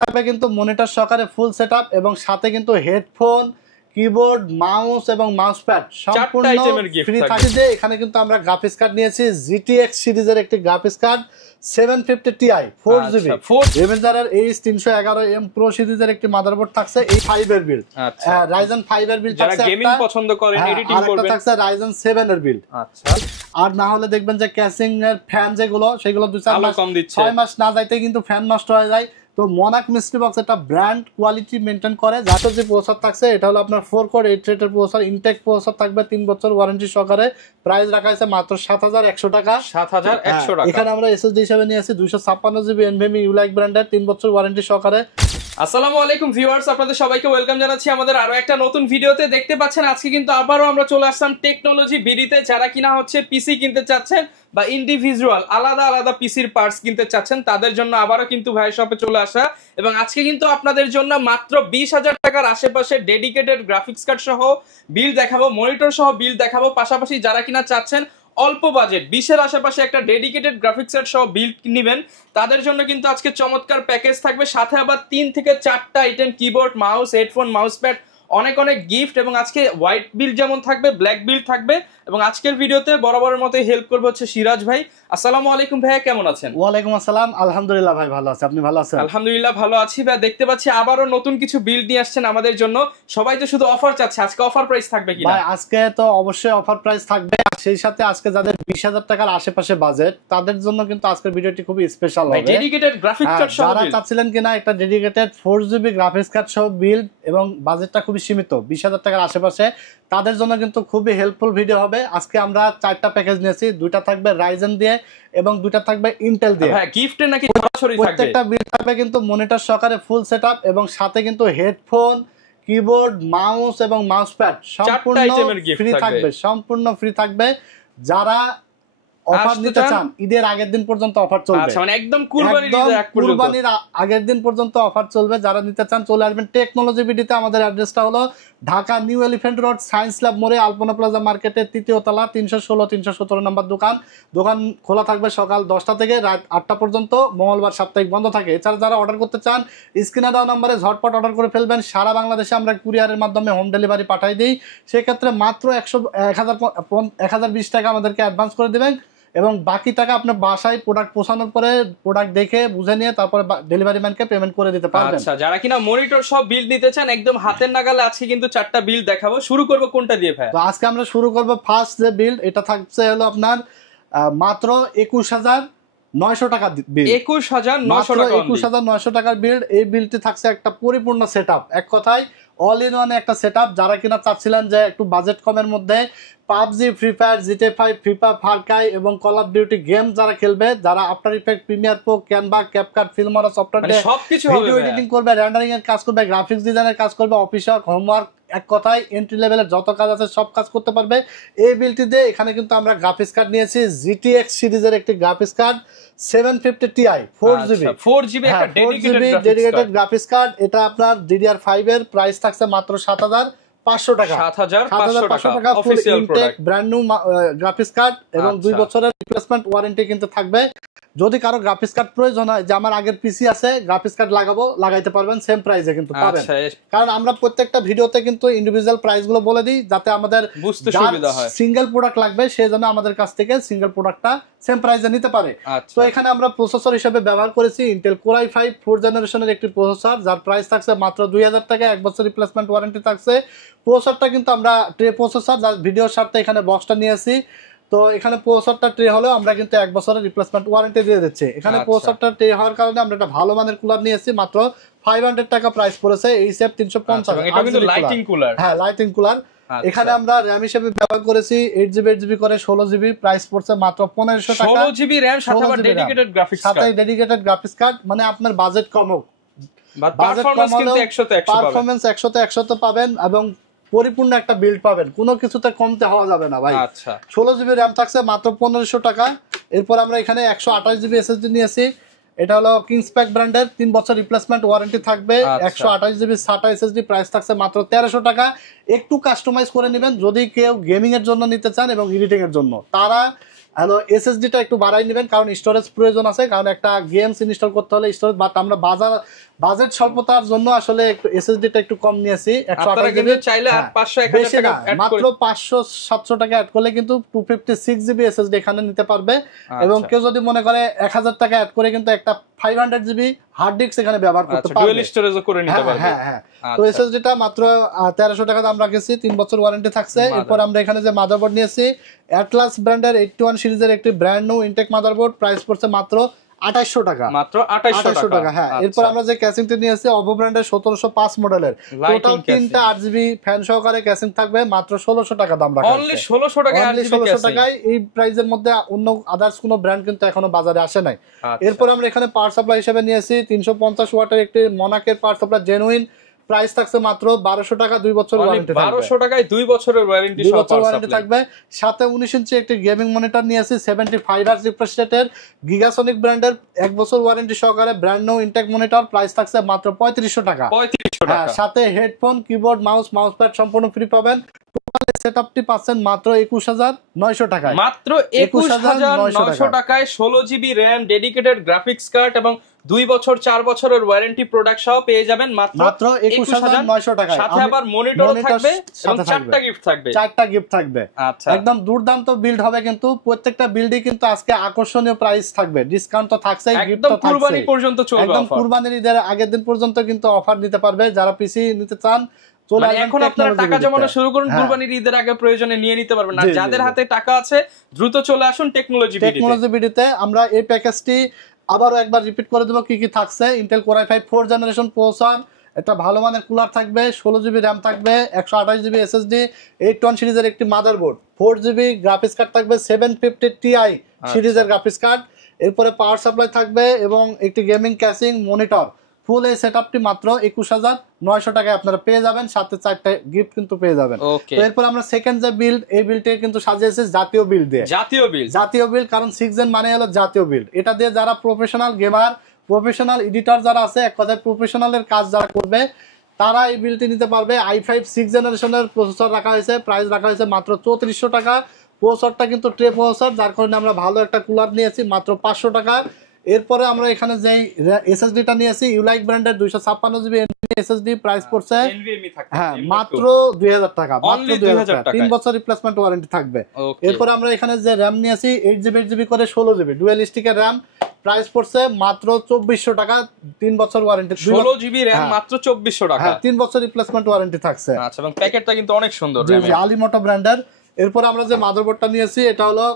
থাকবে কিন্তু মনিটর সহকারে ফুল সেটআপ এবং সাথে কিন্তু হেডফোন, কিবোর্ড, মাউস এবং মাউস প্যাড সম্পূর্ণ ফ্রি থাকছে। এখানে কিন্তু আমরা গ্রাফিক্স কার্ড নিয়েছি GTX সিরিজের একটি graphics card 750 Ti 4GB রেভেঞ্জারের H311M Pro সিরিজের একটি মাদারবোর্ড থাকছে এই 5 এর বিল্ড। Ryzen 5 এর বিল্ড থাকছে, যারা গেমিং পছন্দ করেন এডিটিং করবেন থাকছে Ryzen 7 এর বিল্ড। আচ্ছা, আর না হলে দেখবেন যে ক্যাসিং এর ফ্যান যেগুলো সেগুলো 2-4 মাস 6 মাস না যাইতে কিন্তু ফ্যান নষ্ট হয়ে যায়। তো মনাক মিস্ট্রি বক্স এটা ব্র্যান্ড কোয়ালিটি মেনটেন করে। যাতে যে প্রসেসর থাকছে এটা হলো আপনার 4 কোর 8 থ্রেডের প্রসেসর, ইনটেক প্রসেসর থাকবে, 3 বছর ওয়ারেন্টি সহকারে। প্রাইস রাখা আছে মাত্র 7100 টাকা। 7100 টাকা। এখানে আমরা এসএসডি হিসেবে নিয়েছি 256GB NVMe ইউলাইক ব্র্যান্ডের 3 বছর ওয়ারেন্টি সহকারে। আসসালামু আলাইকুম ভিউয়ার্স, আপনাদের সবাইকে ওয়েলকাম জানাচ্ছি আমাদের আরো একটা নতুন ভিডিওতে। দেখতে পাচ্ছেন আজকে কিন্তু আবারও আমরা চলে আসলাম টেকনোলজি বিডিতে। যারা কিনা হচ্ছে পিসি কিনতে চাচ্ছেন বা ইন্ডিভিজুয়াল আলাদা আলাদা পিসির পার্টস কিনতে চাচ্ছেন তাদের জন্য আবারও কিন্তু ভাই শপে চলে আসা। এবং আজকে কিন্তু আপনাদের জন্য মাত্র 20,000 টাকার আশেপাশে ডেডিকেটেড গ্রাফিক্স কার্ড সহ বিল দেখাবো, মনিটর সহ বিল দেখাবো। পাশাপাশি যারা কিনা চাচ্ছেন অল্প বাজেট 20-এর আশেপাশে একটা ডেডিকেটেড গ্রাফিক্স কার্ড সহ বিল্ড নেবেন তাদের জন্য কিন্তু আজকে চমৎকার প্যাকেজ থাকবে। সাথে আবার 3 থেকে 4টা item, keyboard, mouse, headphone, mouse pad, অনেক অনেক গিফট। এবং আজকে হোয়াইট বিল যেমন থাকবে ব্ল্যাক বিল থাকবে। এবং আজকের ভিডিওতে বরাবরের মতোই হেল্প করবে হচ্ছে সিরাজ ভাই। আসসালামু আলাইকুম ভাইয়া, কেমন আছেন? ওয়ালাইকুম আসসালাম, আলহামদুলিল্লাহ ভাই ভালো আছি, আপনি ভালো আছেন? আলহামদুলিল্লাহ ভালো আছি ভাই। দেখতে পাচ্ছি আবারও নতুন কিছু বিল্ড নিয়ে আসছেন আমাদের জন্য। সবাই তো শুধু অফার চাচ্ছে, আজকে অফার প্রাইস থাকবে কি? ভাই আজকে তো অবশ্যই অফার প্রাইস থাকবে। সেই সাথে আজকে যাদের 20,000 টাকার আশেপাশে বাজেট তাদের জন্য কিন্তু আজকের ভিডিওটি খুবই স্পেশাল হবে। ডেডিকেটেড গ্রাফিক্স কার্ড সহ যারা চাচ্ছিলেন কিনা একটা ডেডিকেটেড 4GB গ্রাফিক্স কার্ড সহ বিল্ড এবং বাজেটটা খুবই সীমিত 20,000 টাকার আশেপাশে, তাদের জন্য কিন্তু খুবই হেল্পফুল ভিডিও হবে। আজকে আমরা 4টা প্যাকেজ নিয়েছি, 2টা থাকবে রাইজেন দিয়ে এবং 2টা থাকবে ইন্টেল দিয়ে। হ্যাঁ, গিফটে নাকি সরাসরি থাকবে। প্রত্যেকটা বিল্ড থাকবে কিন্তু মনিটর সহকারে ফুল সেটআপ এবং সাথে কিন্তু হেডফোন, কিবোর্ড, মাউস এবং মাউস প্যাড সম্পূর্ণ ফ্রি থাকবে, সম্পূর্ণ ফ্রি থাকবে। যারা অফার নিতে চান ঈদের আগের দিন পর্যন্ত অফার চলবে। আচ্ছা, মানে একদম কুরবানির আগের দিন পর্যন্ত অফার চলবে। যারা নিতে চান চলে আসবেন টেকনোলজি বিডিতে। আমাদের অ্যাড্রেসটা হলো Dhaka new elephant road, science lab মোড়ে, আলপনা প্লাজা মার্কেটের 3য় তলা, 316-317 নম্বর দোকান খোলা থাকবে সকাল 10টা থেকে রাত 8টা পর্যন্ত। মঙ্গলবার সাপ্তাহিক বন্ধ থাকে। এছাড়া যারা অর্ডার করতে চান স্ক্রিনে দেওয়া নম্বরে ঝটপট অর্ডার করে ফেলবেন। সারা বাংলাদেশে আমরা কুরিয়ারের মাধ্যমে হোম ডেলিভারি পাঠাই দিই। সেক্ষেত্রে মাত্র 1020 টাকা আমাদেরকে অ্যাডভান্স করে দেবেন এবং বাকি টাকা আপনার বাসায় প্রোডাক্ট পৌঁছানোর পরে প্রোডাক্ট দেখে বুঝে নিয়ে তারপরে ডেলিভারি ম্যানকে পেমেন্ট করে দিতে পারবেন। আচ্ছা, যারা কিনা মনিটর সব বিল নিতে চান একদম হাতের নাগালে আজকে কিন্তু 4টা বিল দেখাবো। শুরু করব কোনটা দিয়ে ভাই? তো আজকে আমরা শুরু করব ফার্স্ট যে বিল্ড, এটা থাকছে হলো আপনার মাত্র 21,900 টাকা বিল। 21,900 টাকার বিল্ড। এই বিলটি থাকছে একটা পরিপূর্ণ সেটআপ, এক কথায় অল ইন ওয়ান একটা সেটআপ। যারা কিনা চাচ্ছিলেন যে একটু বাজেট কমের মধ্যে PUBG, free fire, GTA 5, FIFA, Far Cry এবং কল অফ ডিউটি গেম যারা খেলবে, যারা after effect, Premiere Pro, Canva, CapCut, ফিল্মরা software সবকিছু ভিডিও এডিটিং করবে, রেন্ডারিং এর কাজ করবে, গ্রাফিক্স ডিজাইনের কাজ করবে, অফিসিয়াল হোমওয়ার্ক, এক কথায় এন্ট্রি লেভেলের যত কাজ আছে সব কাজ করতে পারবে এই বিলটিতে। এখানে কিন্তু আমরা গ্রাফিক্স কার্ড নিয়েছি GTX সিরিজের একটি গ্রাফিক্স কার্ড 750 Ti 4GB একটা ডেডিকেটেড গ্রাফিক্স কার্ড। এটা আপনার DDR5 এর প্রাইস থাকছে মাত্র 7,500 টাকা। 7,500 টাকা full intact brand new graphics card এবং 2 বছরের রিপ্লেসমেন্ট ওয়ারেন্টি কিন্তু থাকবে। যদি কারো গ্রাফিক্স কার্ড প্রয়োজন হয় যে আমার আগের পিসি আছে গ্রাফিক্স কার্ড লাগাইতে পারবেন, সেম প্রাইসে কিন্তু পাবেন। কারণ আমরা প্রত্যেকটা ভিডিওতে কিন্তু ইন্ডিভিজুয়াল প্রাইস গুলো বলে দিই যাতে আমাদের বুঝতে সুবিধা হয়। সিঙ্গেল প্রোডাক্ট লাগবে সেজন্য আমাদের কাছ থেকে সিঙ্গেল প্রোডাক্টটা সেম প্রাইসে নিতে পারে। তো এখানে আমরা প্রসেসর হিসেবে ব্যবহার করেছি ইন্টেল Core i5 4th জেনারেশনের একটি প্রসেসর, যার প্রাইস থাকছে মাত্র 2,000 টাকা, 1 বছর রিপ্লেসমেন্ট ওয়ারেন্টি থাকছে। প্রসেসরটা কিন্তু আমরা ট্রে প্রসেসর, যার ভিডিওর সাথে এখানে বক্সটা নিয়েছি। তো এখানে প্রসেসরটা ট্রে হলেও আমরা কিন্তু 1 বছরের রিপ্লেসমেন্ট ওয়ারেন্টি দিয়ে দিচ্ছি। এখানে প্রসেসরটা ট্রে হওয়ার কারণে আমরা একটা ভালো মানের কুলার নিয়েছি, মাত্র 500 টাকা প্রাইস পড়েছে। HF 350, এটা কিন্তু লাইটিং কুলার। হ্যাঁ, লাইটিং কুলার। এখানে আমরা RAM হিসেবে ব্যবহার করেছি 8GB 8GB করে 16GB, প্রাইস পড়ছে মাত্র 1,500 টাকা। 16GB RAM সাথে আবার ডেডিকেটেড গ্রাফিক্স কার্ড, সাথে ডেডিকেটেড গ্রাফিক্স কার্ড। মানে আপনার বাজেট কম হোক, পারফরম্যান্স কিন্তু 100 পাবেন এবং পরিপূর্ণ একটা বিল্ড পাবেন, কোনো কিছুতে কমতে হওয়া যাবে না ভাই। আচ্ছা, 16GB RAM থাকছে মাত্র 1,500 টাকা। এরপর আমরা এখানে 128GB SSD নিয়েছি। এটা হলো কিংসপ্যাক ব্র্যান্ডের, 3 বছর রিপ্লেসমেন্ট ওয়ারেন্টি থাকবে। 128GB SATA SSD, প্রাইস থাকছে মাত্র 1,300 টাকা। একটু কাস্টমাইজ করে নেবেন যদি কেউ গেমিং এর জন্য নিতে চান এবং এডিটিং এর জন্য, তারা এসএসডিটা একটু বাড়াই নেবেন, কারণ স্টোরেজ প্রয়োজন আছে। কারণ একটা গেমস ইনস্টল করতে হলে স্টোরেজ, বাট আমরা বাজেট স্বল্পতার জন্য আসলে একটু এসএসডিটা একটু কম নিয়েছি। 128 জিবি চাইলে 500 1000 টাকা মাত্র 500 700 টাকা অ্যাড করলে কিন্তু 256 জিবি এসএসডি এখানে নিতে পারবে। এবং কেউ যদি মনে করে 1000 টাকা অ্যাড করে কিন্তু একটা 500 জিবি হার্ড ডিস্ক এখানে ব্যবহার করতে পারবে, ডুয়াল স্টোরেজও করে নিতে পারবে। হ্যাঁ। তো এসএসডিটা মাত্র 1300 টাকা দাম রাখেছি, 3 বছর ওয়ারেন্টি থাকছে। এরপর আমরা এখানে যে মাদারবোর্ড নিয়েছি অ্যাটলাস ব্র্যান্ডের 81 সিরিজের একটি brand new Intech motherboard, price পড়ছে মাত্র 2800 টাকা, মাত্র 2800 টাকা। হ্যাঁ। এরপর আমরা যে ক্যাসিংটা নিয়েছি অভো ব্র্যান্ডের 1705 মডেলের, টোটাল 3টা 8GB ফ্যান সহকারে ক্যাসিং থাকবে, মাত্র 1600 টাকা দাম রাখা আছে। অনলি 1600 টাকা, 1600 টাকায় এই প্রাইজের মধ্যে অন্য আদার্স কোনো ব্র্যান্ড কিন্তু এখনো বাজারে আসে নাই। এরপর আমরা এখানে পাওয়ার সাপ্লাই হিসেবে নিয়েছি 350 ওয়াটের একটি মনাকের পাওয়ার সাপ্লাই জেনুইন, প্রাইস থাকছে মাত্র 1200 টাকা, 2 বছর ওয়ারেন্টি থাকবে। 1200 টাকায় 2 বছরের ওয়ারেন্টি সহ ওয়ারেন্টি থাকবে। সাথে 19 ইঞ্চি একটি গেমিং মনিটর নিয়েছি 75 হার্জ রিফ্রেশ রেটের, গিগাসনিক ব্র্যান্ডের 1 বছর ওয়ারেন্টি সহকারে brand new Intech monitor, price থাকছে মাত্র 3500 টাকা। 3500 টাকা। সাথে হেডফোন, কিবোর্ড, মাউস প্যাড সম্পূর্ণ ফ্রি পাবেন। টোটাল সেটআপটি পাচ্ছেন মাত্র 21900 টাকায়, মাত্র 21900 টাকায় 16 GB RAM, dedicated graphics card এবং 2 বছর 4 বছরের ওয়ারেন্টি প্রোডাক্ট সহ পেয়ে যাবেন মাত্র 21900 টাকায়। সাথে আবার মনিটরও থাকবে এবং 4টা গিফট থাকবে, 4টা গিফট থাকবে। আচ্ছা, একদম দুর্দান্ত বিল্ড হবে, কিন্তু প্রত্যেকটা বিল্ডই কিন্তু আজকে আকর্ষণীয় প্রাইস থাকবে, ডিসকাউন্ট তো থাকছেই, গিফট তো থাকছেই। কুরবানি পর্যন্ত চলবে একদম অফার। কুরবানির ঈদের আগের দিন পর্যন্ত কিন্তু অফার নিতে পারবে যারা পিসি নিতে চান। এখন আপনারা টাকা জমানো শুরু করুন, কুরবানির ঈদের আগে প্রয়োজনে নিয়ে নিতে পারবেন। আর যাদের হাতে টাকা আছে দ্রুত চলে আসুন টেকনোলজি বিডিতে। আমরা এই প্যাকেজটি আবারও একবার রিপিট করে দেবো কি কি থাকছে। Intel core i5 4th generation processor, একটা ভালো মানের কুলার থাকবে, 16 জিবি র্যাম থাকবে, 128 জিবি এসএসডি, 81 সিরিজের একটি মাদারবোর্ড, 4 জিবি গ্রাফিক্স কার্ড থাকবে, 750 Ti সিরিজের গ্রাফিক্স কার্ড। এরপরে পাওয়ার সাপ্লাই থাকবে এবং একটি গেমিং ক্যাসিং মনিটর। ফুল এই সেটআপটি মাত্র 21900 টাকায় আপনারা পেয়ে যাবেন, সাথে 4টা গিফট কিন্তু পেয়ে যাবেন। তো এরপর আমরা সেকেন্ড যে বিল্ড, এই বিল্ডটি কিন্তু সাজিয়েছি জাতীয় বিল্ড দিয়ে। জাতীয় বিল্ড কারণ 6 জেন মানে হলো জাতীয় বিল্ড। এটা দিয়ে যারা প্রফেশনাল গেমার, প্রফেশনাল এডিটর যারা আছে, এক কথায় প্রফেশনালের কাজ যারা করবে, তারা এই বিল্ডটি নিতে পারবে। i5 6 জেনারেশনের প্রসেসর রাখা হয়েছে, প্রাইস রাখা হয়েছে মাত্র 3400 টাকা। প্রসেসরটা কিন্তু ট্রে প্রসেসর, যার কারণে আমরা ভালো একটা কুলার নিয়েছি মাত্র 500 টাকা। এরপরে আমরা এখানে যে এসএসডিটা নিয়েছি ইউলাইক ব্র্যান্ডের 256 জিবি এসএসডি, প্রাইস পড়ছে মাত্র 2000 টাকা, মাত্র 2000 টাকা, 3 বছর রিপ্লেসমেন্ট ওয়ারেন্টি থাকবে। এরপর আমরা এখানে যে র‍্যাম নিয়েছি 8 জিবি করে 16 জিবি ডুয়াল স্টিকের র‍্যাম, প্রাইস পড়ছে মাত্র 2400 টাকা, 3 বছর ওয়ারেন্টি। 16 জিবি র‍্যাম মাত্র 2400 টাকা, 3 বছর রিপ্লেসমেন্ট ওয়ারেন্টি থাকছে। আচ্ছা, এবং প্যাকেটটা কিন্তু অনেক সুন্দর, আলিমোটো ব্র্যান্ডের। এরপর আমরা যে মাদারবোর্ডটা নিয়েছি এটা হলো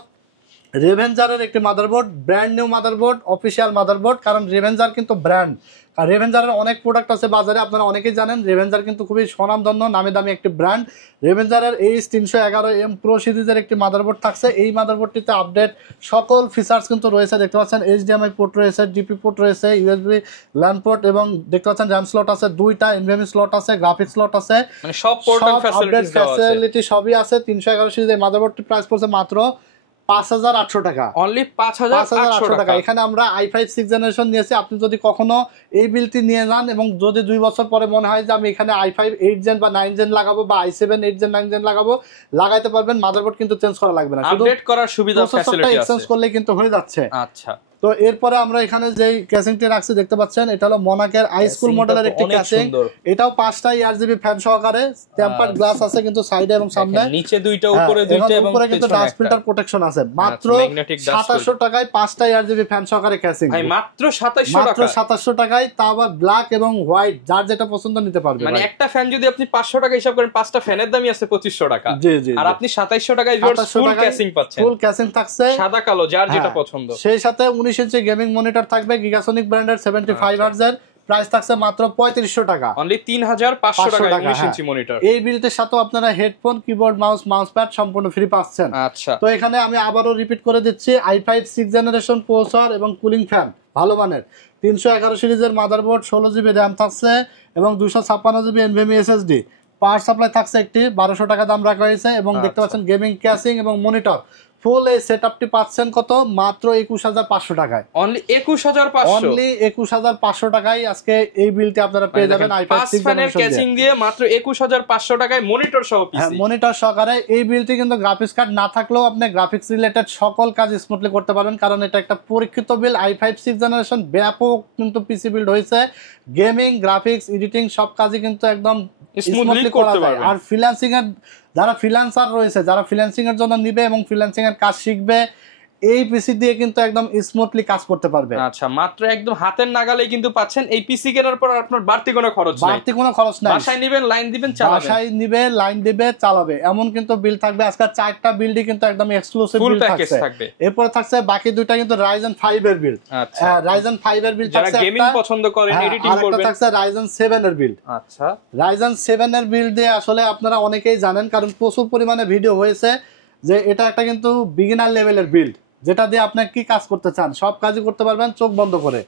রেভেঞ্জারের একটি motherboard, brand new motherboard, official motherboard. কারণ রেভেঞ্জার কিন্তু ব্র্যান্ড, আর রেভেঞ্জারের অনেক প্রোডাক্ট আছে বাজারে, আপনারা অনেকেই জানেন রেভেঞ্জার কিন্তু খুবই স্বনামধন্য নামি দামি একটি ব্র্যান্ড। রেভেঞ্জারের H311M Pro সিরিজের একটি মাদারবোর্ড থাকছে। এই মাদারবোর্ডটিতে আপডেট সকল ফিচার্স কিন্তু রয়েছে, দেখতে পাচ্ছেন HDMI পোর্ট রয়েছে, ডিপি পোর্ট রয়েছে, USB ল্যান পোর্ট, এবং দেখতে পাচ্ছেন র্যাম স্লট আছে 2টা, NVMe স্লট আছে, গ্রাফিক্স স্লট আছে, মানে সব পোর্টাল ফ্যাসিলিটি সবই আছে। 311 সিরিজের মাদারবোর্ডটির প্রাইস পড়ছে মাত্র 5800 টাকা, অনলি 5800 টাকা। এখানে আমরা i5 6 জেনারেশন নিয়েছি। আপনি যদি কখনো এই বিলটি নিয়ে যান এবং যদি 2 বছর পরে মনে হয় যে আমি এখানে i5 8 জেন বা 9 জেন লাগাবো বা i7 8 জেন 9 জেন লাগাবো, লাগাইতে পারবেন। মাদারবোর্ড কিন্তু চেঞ্জ করা লাগবে না, শুধু আপডেট করার সুবিধা ফ্যাসিলিটি আছে, এক্সচেঞ্জ করলেই কিন্তু হয়ে যাচ্ছে। আচ্ছা, তো এরপরে আমরা এখানে যে ক্যাসিংটি রাখছি দেখতে পাচ্ছেন, এটা হলো মনাকের হাই স্কুল মডেলের একটি ক্যাসিং। এটাও 5টা ইয়ারজিবি ফ্যান সহকারে, টেম্পারড গ্লাস আছে কিন্তু সাইডে এবং সামনে, নিচে 2টা উপরে 2টা এবং উপরে কিন্তু ডাস্ট ফিল্টার প্রোটেকশন আছে। মাত্র 2700 টাকায় 5টা ইয়ারজিবি ফ্যান সহকারে ক্যাসিং, ভাই মাত্র 2700 টাকা, মাত্র 2700 টাকায়, তা আবার ব্ল্যাক এবং হোয়াইট, যার যেটা পছন্দ নিতে পারবে। মানে একটা ফ্যান যদি আপনি 500 টাকা হিসাব করেন, 5টা ফ্যানের দামই আছে 2500 টাকা। জি জি, আর আপনি 2700 টাকায় ফুল ক্যাসিং পাচ্ছেন, ফুল ক্যাসিং থাকছে সাদা কালো, যার যেটা পছন্দ। সেই সাথে 19 ইঞ্চি গেমিং মনিটর থাকবে, গিগাসনিক ব্র্যান্ডের 75 হার্জ এর, প্রাইস থাকছে মাত্র 3500 টাকা, অনলি 3500 টাকা 19 ইঞ্চি মনিটর। এই বিলটির সাথে আপনারা হেডফোন, কিবোর্ড, মাউস প্যাড সম্পূর্ণ ফ্রি পাচ্ছেন। আচ্ছা, তো এখানে আমি আবারও রিপিট করে দিচ্ছি, i5 6 জেনারেশন প্রসেসর এবং কুলিং ফ্যান ভালো মানের, 311 সিরিজের মাদারবোর্ড, 16 জিবি র‍্যাম থাকছে এবং 256 GB NVMe SSD, power supply থাকছে একটি, 1200 টাকা দাম রাখা হয়েছে। এবং দেখতে পাচ্ছেন গেমিং ক্যাসিং এবং মনিটর। ফুল এই সেটআপটি পাচ্ছেন কত? মাত্র 21500 টাকায়, অনলি 21500 টাকায় আজকে এই বিলটি আপনারা পেয়ে যাবেন i5 6 জেনারেশন ক্যাসিং দিয়ে, মাত্র 21500 টাকায় মনিটর সহ পিসি। হ্যাঁ, মনিটর সহকারে। এই বিলটি কিন্তু গ্রাফিক্স কার্ড না থাকলেও আপনি গ্রাফিক্স রিলেটেড সকল কাজ স্মুথলি করতে পারবেন, কারণ এটা একটা পরীক্ষিত বিল। i5 6 জেনারেশন ব্যাপক কিন্তু পিসি বিল্ড হয়েছে, গেমিং, গ্রাফিক্স, এডিটিং সব কাজই কিন্তু একদম স্মুথলি করা যায়। আর ফ্রিল্যান্সিং এর যারা ফ্রিল্যান্সার রয়েছে, যারা ফ্রিল্যান্সিং এর জন্য নিবে এবং ফ্রিল্যান্সিং এর কাজ শিখবে, এই পিসি দিয়ে কিন্তু একদম স্মুথলি কাজ করতে পারবে। আচ্ছা, মাত্র একদম হাতের নাগালেই কিন্তু পাচ্ছেন। এই পিসি কেনার পর আপনার বাড়তি কোনো খরচ নাই, বাড়তি কোনো খরচ নাই। বাসায় নেবেন, লাইন দিবেন, চালাবেন, বাসায় নিবে, লাইন দিবে, চালাবে, এমন কিন্তু বিল থাকবে। আজকে 4টা বিল্ডই কিন্তু একদম এক্সক্লুসিভ বিল থাকবে। এরপর থাকছে বাকি দুইটা কিন্তু Ryzen 5 এর বিল। আচ্ছা, Ryzen 5 এর বিল থাকছে, যারা গেমিং পছন্দ করেন, এডিটিং করবেন। আরেকটা থাকছে Ryzen 7 এর বিল। আচ্ছা, Ryzen 7 এর বিল দিয়ে আসলে আপনারা অনেকেই জানেন, কারণ প্রচুর পরিমাণে ভিডিও হয়েছে যে এটা একটা কিন্তু বিগিনার লেভেলের বিল্ড, যেটা দিয়ে আপনি কি কাজ করতে চান সব কাজই করতে পারবেন চোখ বন্ধ করে।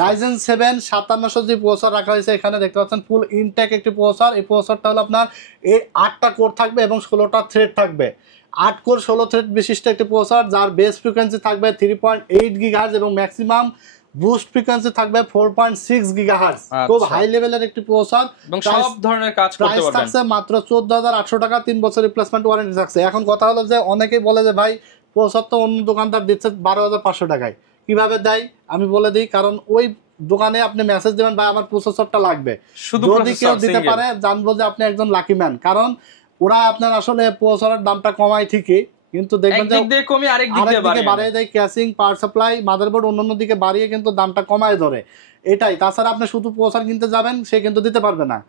Ryzen 7 5700 জি প্রসেসর রাখা হয়েছে এখানে, দেখতে পাচ্ছেন ফুল ইনটেক একটি প্রসেসর। এই প্রসেসরটা হলো আপনার এই 8টা কোর থাকবে এবং 16টা থ্রেড থাকবে। 8 কোর 16 থ্রেড বিশিষ্ট একটি প্রসেসর, যার বেস ফ্রিকোয়েন্সি থাকবে 3.8 গিগাহার্জ এবং ম্যাক্সিমাম বুস্ট ফ্রিকোয়েন্সি থাকবে 4.6 গিগাহার্জ। খুব হাই লেভেলের একটি প্রসেসর এবং সব ধরনের কাজ করতে পারবেন। প্রাইস থাকছে মাত্র 14800 টাকা, 3 বছর রিপ্লেসমেন্ট ওয়ারেন্টি থাকছে। এখন কথা হলো যে অনেকেই বলে যে ভাই প্রসেসর তো অন্য দোকানদার দিচ্ছে 12500 টাকায়, কিভাবে দেয় আমি বলে দিই। কারণ ওই দোকানে আপনি মেসেজ দিবেন ভাই আমার প্রসেসরটা লাগবে, যদি কেউ দিতে পারে জানবো যে আপনি একজন লাকি ম্যান। কারণ ওরা আপনার আসলে প্রসেসরের দামটা কমায় ঠিকই, কিন্তু দেখবেন যে একদিক দিয়ে কমে আরেক দিক দিয়ে বাড়িয়ে দেয়। ক্যাসিং, পাওয়ার সাপ্লাই, মাদারবোর্ড অন্যান্য দিকে বাড়িয়ে কিন্তু দামটা কমায় ধরে, এটাই। তাছাড়া আপনি শুধু প্রসেসর কিনতে যাবেন, সে কিন্তু দিতে পারবে না।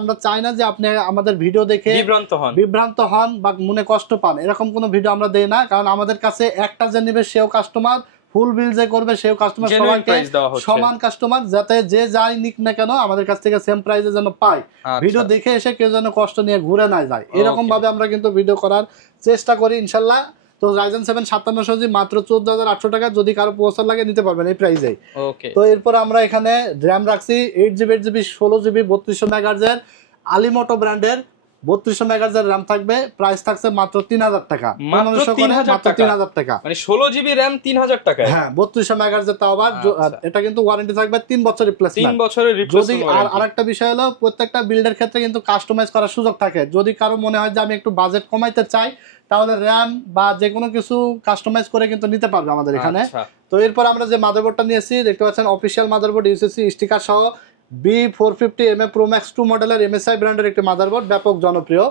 আমরা চাই না যে আপনি আমাদের ভিডিও দেখে বিভ্রান্ত হন বা মনে কষ্ট পান, এরকম কোনো ভিডিও আমরা দেই না। কারণ আমাদের কাছে একটা যে নেবে সেও কাস্টমার, ফুল বিল যে করবে সেও কাস্টমার, সবাইকে সমান কাস্টমার, যাতে যে যাই নিক না কেন আমাদের কাছ থেকে সেম প্রাইসে যেন পায়। ভিডিও দেখে এসে কেউ যেন কষ্ট নিয়ে ঘুরে না যায়, এরকম ভাবে আমরা কিন্তু ভিডিও করার চেষ্টা করি ইনশাল্লাহ। তো Ryzen 7 5700 জি মাত্র 14800 টাকা, যদি কারো প্রসেসর লাগে নিতে পারবেন এই প্রাইসে। তো এরপর আমরা এখানে র‍্যাম রাখছি 8GB 8GB 16GB 3200 মেগাহার্জ এর আলিমোটো ব্র্যান্ডের 3200 মেগাহার্জ এর র‍্যাম থাকবে। প্রাইস থাকছে মাত্র 3000 টাকা, মাত্র 3000 টাকা, মানে 16GB র‍্যাম 3000 টাকা। হ্যাঁ 3200 মেগাহার্জ এর, তাও আবার এটা কিন্তু ওয়ারেন্টি থাকবে 3 বছর রিপ্লেসমেন্ট। 3 বছরের রিপ্লেসমেন্ট। আর আরেকটা বিষয় হলো প্রত্যেকটা বিল্ডের ক্ষেত্রে কিন্তু কাস্টমাইজ করার সুযোগ থাকে। যদি কারো মনে হয় যে আমি একটু বাজেট কমাইতে চাই, তাহলে র‍্যাম বা যে কোনো কিছু কাস্টমাইজ করে কিন্তু নিতে পারবে আমাদের এখানে। তো এরপর আমরা যে মাদারবোর্ডটা নিয়েছি দেখতে পাচ্ছেন, অফিশিয়াল মাদারবোর্ড, ইউএসএসডি স্টিকার সহ B450MA Pro Max 2 মডেলের MSI ব্র্যান্ডের একটি মাদারবোর্ড, ব্যাপক জনপ্রিয়।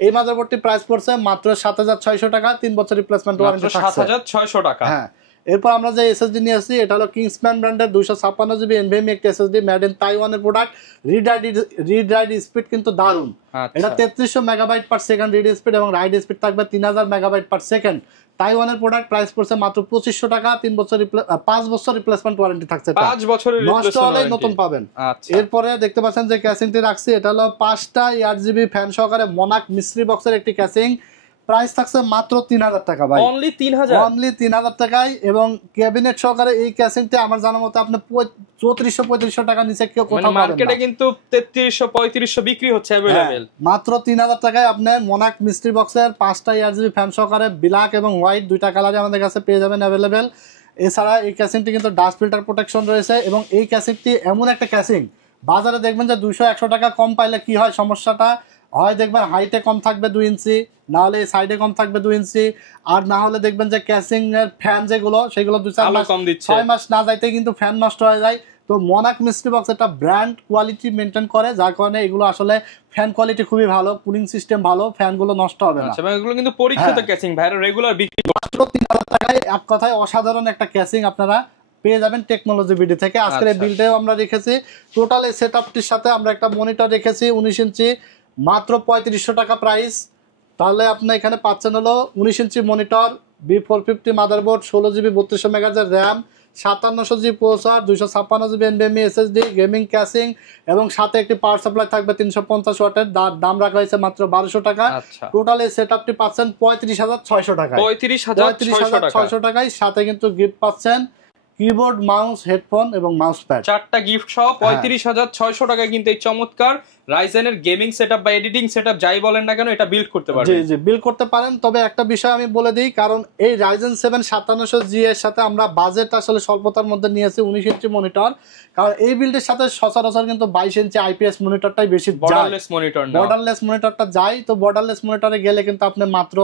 এই মাদারবোর্ডটি প্রাইস পড়ছে মাত্র 7600 টাকা, 3 বছর রিপ্লেসমেন্ট ওয়ারেন্টি থাকছে। 7600 টাকা। হ্যাঁ, এরপর আমরা যে এসএসডি নিয়ে আসছি এটা হলো কিংসম্যান ব্র্যান্ডের 256GB NVMe একটি এসএসডি, মেড ইন তাইওয়ানের প্রোডাক্ট। রিড রাইট স্পিড কিন্তু দারুণ। এটা 3300 megabyte per second read speed এবং রাইট স্পিড থাকবে 3000 মেগাবাইট পার সেকেন্ড। তাইওয়ানের প্রোডাক্ট, প্রাইস পড়ছে মাত্র 2500 টাকা, 5 বছর রিপ্লেসমেন্ট ওয়ারেন্টি থাকছে। 5 বছরের নষ্ট হলে নতুন পাবেন। এরপরে দেখতে পাচ্ছেন যে ক্যাসিংটি রাখছি, এটা হলো 5টা 8GB ফ্যান সহকারে মনাক মিস্ট্রি বক্সের একটি ক্যাসিং। প্রাইস থাকছে মাত্র 3000 টাকা ভাই, অনলি 3000 টাকায়। এবং ক্যাবিনেট সহকারে এই ক্যাসিংটা আমার জানার মতে আপনি 3400-3500 টাকা নিচে কেউ কোথাও পাবেন না। মার্কেটে কিন্তু 3300-3500 বিক্রি হচ্ছে अवेलेबल। মাত্র 3000 টাকায় আপনি মনাক মিস্ট্রি বক্সের 5টা 8GB ফ্যান সহকারে ব্ল্যাক এবং হোয়াইট দুইটা কালারে আমাদের কাছে পেয়ে যাবেন अवेलेबल। এছাড়া এই ক্যাসিংটি কিন্তু ডাস্ট ফিল্টার প্রোটেকশন রয়েছে এবং এই ক্যাসিংটি এমন একটা ক্যাসিং, বাজারে দেখবেন যে 200-100 টাকা কম পাইলে কি হয় সমস্যাটা হয়, দেখবেন হাইটে কম থাকবে 2 ইঞ্চি, না হলে সাইডে কম থাকবে 2 ইঞ্চি, আর না হলে দেখবেন যে ক্যাসিং এর ফ্যান যেগুলো সেগুলো 2-4 মাস না যাইতে কিন্তু ফ্যান নষ্ট হয়ে যায়। তো মনাক মিস্ট্রি বক্স একটা ব্র্যান্ড কোয়ালিটি মেনটেন করে, যার কারণে এগুলো আসলে ফ্যান কোয়ালিটি খুবই ভালো, কুলিং সিস্টেম ভালো, ফ্যানগুলো নষ্ট হবে না। আচ্ছা, এগুলো কিন্তু পরীক্ষিত ক্যাসিং, ভাইরা রেগুলার বিক্রি মাত্র 3000 টাকায়। এক কথায় অসাধারণ একটা ক্যাসিং আপনারা পেয়ে যাবেন টেকনোলজি বিডি থেকে। আজকের এই বিলটাও আমরা রেখেছি, টোটাল এই সেটআপটির সাথে আমরা একটা মনিটর রেখেছি 19 ইঞ্চি, মাত্র 3500 টাকা প্রাইস। তাহলে আপনি এখানে পাচ্ছেন হলো 19 inch monitor, B450 motherboard, 16GB 3200 megahertz RAM, 5700G processor, 256GB NVMe SSD, gaming casing এবং সাথে একটি পাওয়ার সাপ্লাই থাকবে 350 ওয়াটের। দাম রাখা হয়েছে মাত্র 1200 টাকা। টোটাল এই সেটআপটি পাচ্ছেন 35600 টাকায়। 35600 টাকায়, সাথে কিন্তু গিফট পাচ্ছেন কিবোর্ড, মাউস, হেডফোন এবং মাউস প্যাড, 4টা গিফট সহ 35600 টাকায় কিন্তু এই চমৎকার রাইজেনের গেমিং সেটআপ বা এডিটিং সেটআপ যাই বলেন না কেন এটা বিল্ড করতে পারবেন। জি জি বিল্ড করতে পারেন। তবে একটা বিষয় আমি বলে দিই, কারণ এই Ryzen 7 5700G এর সাথে আমরা বাজেট আসলে স্বল্পতার মধ্যে নিয়েছি 19 ইঞ্চি মনিটর, কারণ এই বিল্ডের সাথে সচরাচর কিন্তু 22 ইঞ্চি আইপিএস মনিটরটাই বেশি যায়, বর্ডারলেস মনিটর না, বর্ডারলেস মনিটরটা যায়। তো বর্ডারলেস মনিটরে গেলে কিন্তু আপনি মাত্র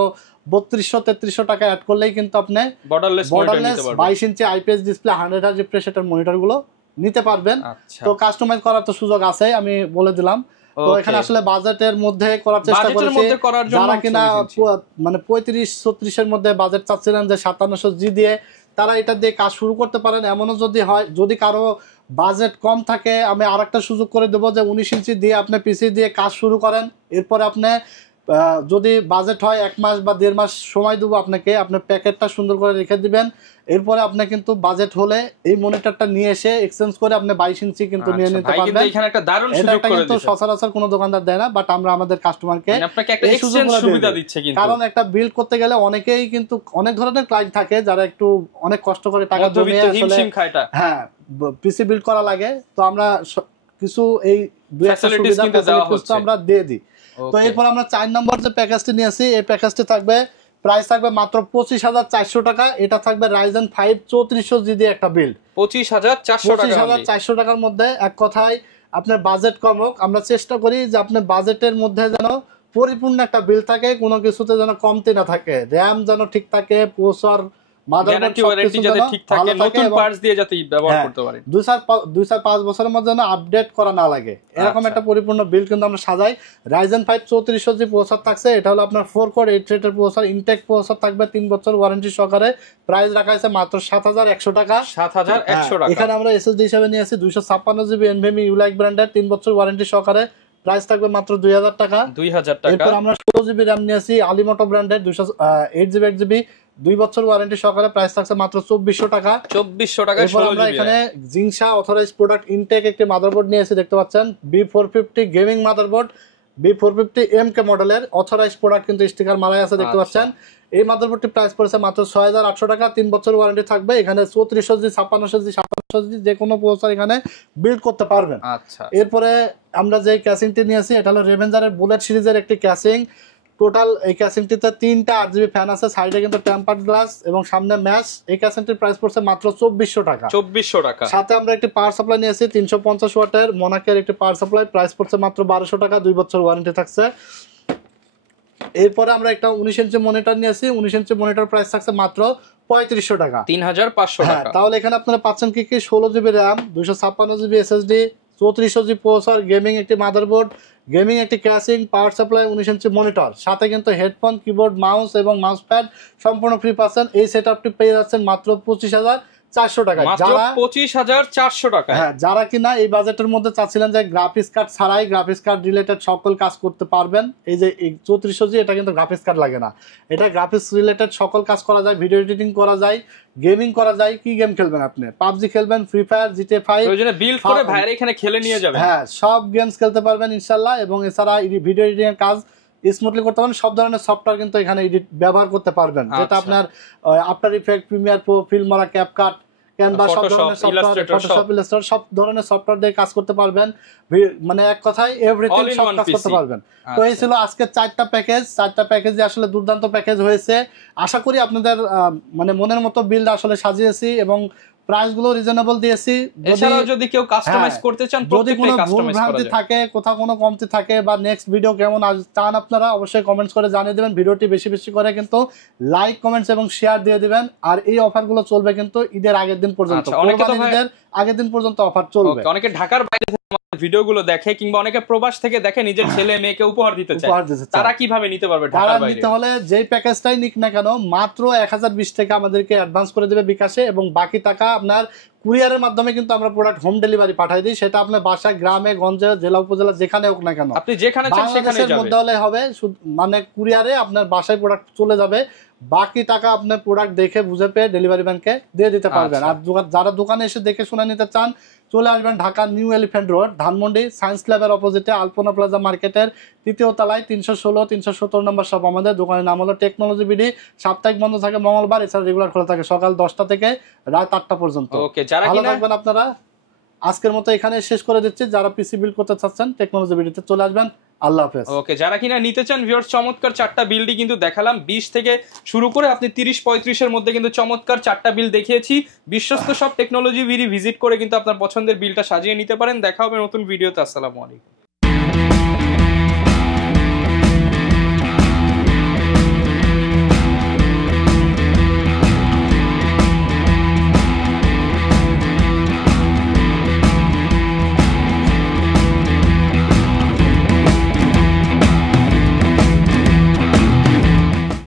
3200-3300 টাকা অ্যাড করলেই কিন্তু আপনি বর্ডারলেস মনিটর নিতে পারবেন। 22 ইঞ্চি আইপিএস ডিসপ্লে 100 হার্জ রিফ্রেশ রেটের মনিটর গুলো নিতে পারবেন। তো কাস্টমাইজ করার তো সুযোগ আছে, আমি বলে দিলাম। তো এখানে আসলে বাজেটের মধ্যে করার চেষ্টা করেছি, যারা কিনা মানে 35-36 এর মধ্যে বাজেট চাচ্ছিলেন যে 5700G দিয়ে, তারা এটা দিয়ে কাজ শুরু করতে পারেন। এমনও যদি হয়, যদি কারো বাজেট কম থাকে, আমি আরেকটা সুযোগ করে দেবো যে 19 ইঞ্চি দিয়ে আপনি পিসি দিয়ে কাজ শুরু করেন। এরপরে আপনি যদি বাজেট হয় 1 মাস বা 1.5 মাস সময় দেবো আপনাকে, আপনি প্যাকেটটা সুন্দর করে রেখে দিবেন। এরপরে আপনি কিন্তু বাজেট হলে এই মনিটরটা নিয়ে এসে এক্সচেঞ্জ করে আপনি 22 ইঞ্চি কিন্তু নিয়ে নিতে পারবেন। এখানে একটা দারুণ সুযোগ করে দিয়েছে, সচরাচর কোনো দোকানদার দেয় না, বাট আমরা আমাদের কাস্টমারকে আপনাকে একটা এক্সচেঞ্জ সুবিধা দিচ্ছে। কিন্তু কারণ একটা বিল্ড করতে গেলে অনেকেই কিন্তু অনেক ধরনের ক্লায়েন্ট থাকে যারা একটু অনেক কষ্ট করে টাকা জমিয়ে আসলে হ্যাঁ পিসি বিল্ড করা লাগে। তো আমরা কিছু এই দুই একটা সুবিধা আমরা দিয়ে দিই। তো এরপর আমরা 4 নম্বর যে প্যাকেজটি নিয়েছি, এই প্যাকেজটি থাকবে, প্রাইস থাকবে মাত্র 25,400 টাকা। এটা থাকবে Ryzen 5 3400G দিয়ে একটা বিল্ড, 25,400 টাকার মধ্যে। এক কথায় আপনার বাজেট কম হোক, আমরা চেষ্টা করি যে আপনার বাজেটের মধ্যে যেন পরিপূর্ণ একটা বিল্ড থাকে, কোনো কিছুতে যেন কমতি না থাকে, র্যাম যেন ঠিক থাকে, প্রসেসর বছরের মধ্যে আপডেট করা না লাগে, এরকম একটা পরিপূর্ণ বিল কিন্তু আমরা সাজাই। Ryzen 5 3400G প্রসেসর থাকছে, এটা হলো আপনার 4 কোর 8 থ্রেডের প্রসেসর, ইনটেক প্রসেসর থাকবে, 3 বছর ওয়ারেন্টি সহকারে। প্রাইস রাখা আছে মাত্র 7,100 টাকা। 7,100 টাকা। এখানে আমরা এসএসডি হিসেবে নিয়েছি 256GB NVMe ULIK ব্র্যান্ডের, 3 বছর ওয়ারেন্টি সহকারে। প্রাইস থাকবে মাত্র 2000 টাকা। এরপর আমরা 16GB RAM নিয়েছি আলিমোটো ব্র্যান্ডের 8GB 8GB 2 বছর ওয়ারেন্টি সহকারে। প্রাইস থাকছে মাত্র 2400 টাকা। 2400 টাকা। এরপর আমরা এখানে জিংসা অথরাইজড প্রোডাক্ট ইনটেক একটি মাদারবোর্ড নিয়েছি, দেখতে পাচ্ছেন B450 gaming motherboard, B450 MK মডেলের অথরাইজড প্রোডাক্ট, কিন্তু স্টিকার মারাই আছে, দেখতে পাচ্ছেন। এই মাদারবোর্ডটি প্রাইস পড়েছে মাত্র 6800 টাকা। 3 বছর ওয়ারেন্টি থাকবে। এখানে 3400G 5600G 5700G যে কোনো প্রসেসর এখানে বিল্ড করতে পারবেন। এরপরে আমরা যে ক্যাসিংটি নিয়েছি, এটা হলো রেভেঞ্জারের বুলেট সিরিজের একটি ক্যাসিং। টোটাল এই ক্যাসিংটিতে 3টা 8GB ফ্যান আছে, সাইডে কিন্তু টেম্পারড গ্লাস এবং সামনে ম্যাচ। এই ক্যাসিংটির প্রাইস পড়ছে মাত্র 2400 টাকা। 2400 টাকা। সাথে আমরা একটি পাওয়ার সাপ্লাই নিয়েছি 350 ওয়াটের মোনাকের একটি পাওয়ার সাপ্লাই, প্রাইস পড়ছে মাত্র 1200 টাকা। 2 বছর ওয়ারেন্টি থাকছে। এরপরে আমরা একটা 19 ইঞ্চি মনিটর নিয়েছি, 19 ইঞ্চি মনিটর প্রাইস থাকছে মাত্র 3500 টাকা, 3500 টাকা। তাহলে এখানে আপনারা পাচ্ছেন কি 16GB RAM, 256GB SSD, 3400G processor, gaming একটি মাদারবোর্ড, গেমিং একটি casing, power supply, 19 inch monitor, সাথে কিন্তু হেডফোন, কিবোর্ড, মাউস এবং মাউস প্যাড সম্পূর্ণ ফ্রি পাচ্ছেন। এই সেটআপটি পেয়ে যাচ্ছেন মাত্র 25,400 টাকা। যারা 25,400 টাকা, হ্যাঁ, যারা কিনা এই বাজেটের মধ্যে চাচ্ছিলেন যে গ্রাফিক্স কার্ড ছাড়াই গ্রাফিক্স কার্ড রিলেটেড সকল কাজ করতে পারবেন, এই যে 3400G এটা কিন্তু গ্রাফিক্স কার্ড লাগে না, এটা গ্রাফিক্স রিলেটেড সকল কাজ করা যায়, ভিডিও এডিটিং করা যায়, গেমিং করা যায়। কি গেম খেলবেন আপনি? পাবজি খেলবেন, ফ্রি ফায়ার, জিটিএ 5, ওই জন্য বিল্ড করে ভাইরা এখানে খেলে নিয়ে যাবেন। হ্যাঁ, সব গেমস খেলতে পারবেন ইনশাআল্লাহ। এবং এছাড়া ভিডিও এডিটিং এর কাজ স্মুথলি করতে পারবেন। সব ধরনের সফটওয়্যার কিন্তু এখানে এডিট ব্যবহার করতে পারবেন, যেটা আপনার after effect, Premiere Pro, ফিল্মরা, CapCut, Canva, সব ধরনের সফটওয়্যার, ফটোশপ, ইলাস্ট্রেটর, সব ধরনের সফটওয়্যার দিয়ে কাজ করতে পারবেন। মানে এক কথায় এভরিথিং সব কাজ করতে পারবেন। তো এই ছিল আজকে 4টা প্যাকেজ। 4টা প্যাকেজে আসলে দুর্দান্ত প্যাকেজ হয়েছে। আশা করি আপনাদের মানে মনের মতো বিল্ড আসলে সাজিয়েছি এবং প্রাইস গুলো রিজনেবল দিয়েছি। এছাড়াও যদি কেউ কাস্টমাইজ করতে চান, যদি কোনো ভুল ভ্রান্তি থাকে, কোথাও কোনো কমতি থাকে, বা নেক্সট ভিডিও কেমন চান আপনারা, অবশ্যই কমেন্টস করে জানিয়ে দিবেন। ভিডিওটি বেশি বেশি করে কিন্তু লাইক, কমেন্টস এবং শেয়ার দিয়ে দিবেন। আর এই অফার গুলো চলবে কিন্তু ঈদের আগের দিন পর্যন্ত, ঈদের আগের দিন পর্যন্ত অফার চলবে। অনেকে ঢাকার বাইরে ভিডিওগুলো দেখে, কিংবা অনেকে প্রবাস থেকে দেখে, নিজের ছেলে মেয়েকে উপহার দিতে চায়, তারা কিভাবে নিতে পারবে? তারা নিতে হলে যেই প্যাকেজটাই নিক না কেন, মাত্র 1020 টাকা আমাদেরকে অ্যাডভান্স করে দেবে বিকাশে, এবং বাকি টাকা আপনার কুরিয়ারের মাধ্যমে কিন্তু আমরা প্রোডাক্ট হোম ডেলিভারি পাঠাই দিই। সেটা আপনার বাসায়, গ্রামে, গঞ্জে, জেলা, উপজেলা যেখানে হোক না কেন, আপনি যেখানে চান সেখানে যাবে, মধ্যে হলে হবে। মানে কুরিয়ারে আপনার বাসায় প্রোডাক্ট চলে যাবে, বাকি টাকা আপনার প্রোডাক্ট দেখে বুঝে পেয়ে ডেলিভারি ম্যানকে দিয়ে দিতে পারবেন। আর যারা দোকানে এসে দেখে শুনে নিতে চান, চলে আসবেন Dhaka new elephant road, Dhanmondi science ল্যাবের অপোজিটে আলপনা প্লাজা মার্কেটের 3য় তলায় 316 317 নম্বর শপ। আমাদের দোকানের নাম হলো টেকনোলজি বিডি। সাপ্তাহিক বন্ধ থাকে মঙ্গলবার, এছাড়া রেগুলার খোলা থাকে সকাল 10টা থেকে রাত 8টা পর্যন্ত। ভালো থাকবেন আপনারা। আজকের মতো এখানে শেষ করে দিচ্ছি। যারা পিসি বিল্ড করতে চাচ্ছেন টেকনোলজি ভিডিওতে চলে আসবেন। আল্লাহ হাফেজ। ওকে, যারা কিনা নিতে চান ভিউয়ার্স, চমৎকার 4টা বিল্ডই কিন্তু দেখালাম, 20 থেকে শুরু করে আপনি 30-35 এর মধ্যে কিন্তু চমৎকার 4টা বিল দেখিয়েছি। বিশ্বস্ত সব টেকনোলজি ভিডিও ভিজিট করে কিন্তু আপনার পছন্দের বিলটা সাজিয়ে নিতে পারেন। দেখা হবে নতুন ভিডিওতে। আসসালামু আলাইকুম।